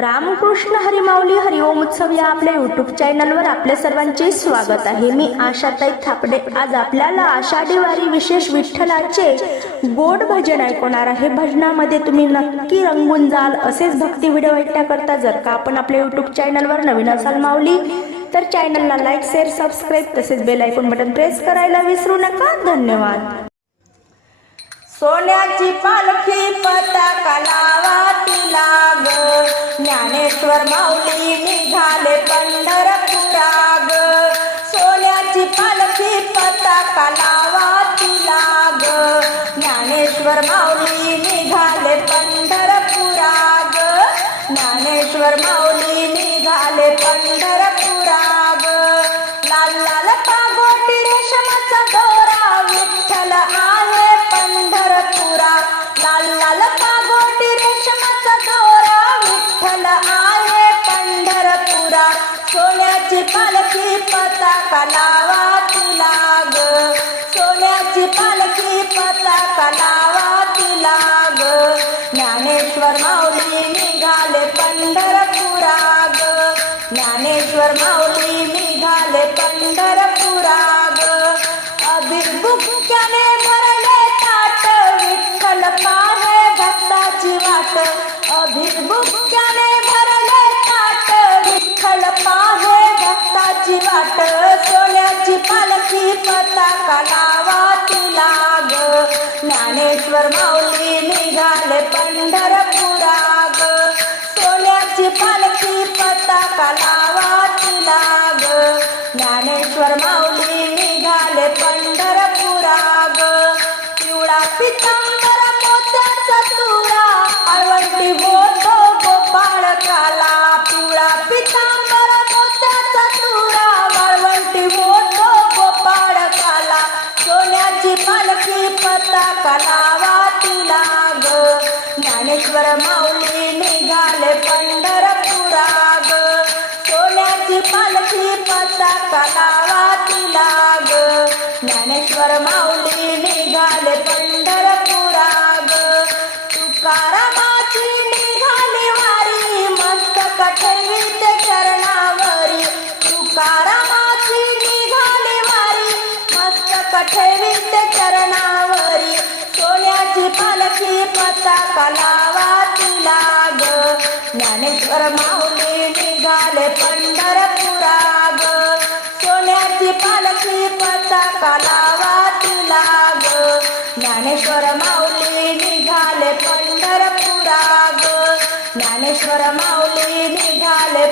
रामकृष्ण हरिमाऊली हरिओम उत्सव या आपल्या युट्यूब चॅनलवर आपल्या सर्वांचे स्वागत आहे. मी आशाताई थापडे. आज आपल्याला आषाढी वारी विशेष विठ्ठलाचे गोड भजन ऐकवणार आहे. भजनामध्ये तुम्ही नक्की रंगून जाल. असेच भक्ती व्हिडिओ ऐकण्याकरता जर का आपण आपल्या युट्यूब चॅनलवर नवीन असाल माऊली तर चॅनलला लाईक शेअर सबस्क्राईब तसेच बेल आयकॉन बटन प्रेस करायला विसरू नका. धन्यवाद. सोन्याची पालखी पताका लावा. ज्ञानेश्वर माऊली निघाले पंढरपुरा ग सोन्याची पालखी पताका लावा तिला ग ज्ञानेश्वर माऊली सोन्याची पालखी पताका लावा तिला ग. सोन्याची पालखी पताका लावा तिला ग. ज्ञानेश्वर माऊली निघाले पंढरपुरा ग. ज्ञानेश्वर माऊली निघाले पंढरपुरा पताका लावा ग. ज्ञानेश्वर माऊली निघाले पंढरपुरा ग. सोन्याची पालखी पताका लावा तिला ग. ज्ञानेश्वर माऊली निघाले पंढरपुरा ग. पिवळा पितांबर मोत्याचा तुरा. आळवंटी बोलतो गोपाळ काला ज्ञानेश्वर माऊली निघाले पंढरपुरा ग सोन्याची पालखी पताका लावा तिला ग ज्ञानेश्वर माऊली निघाले पंढरपुरा ग तुकारामाची निघाली वारी मस्त ठेवीत चरणावरी. तुकारामाची निघाली वारी मस्त ठेवीत लावा तुला ग? ज्ञानेश्वर माऊली निघाले पंढरपुरा ग. सोन्याची पालखी पताका लावा तिला ग. ज्ञानेश्वर माऊली निघाले पंढरपुरा ग. ज्ञानेश्वर माऊली निघाले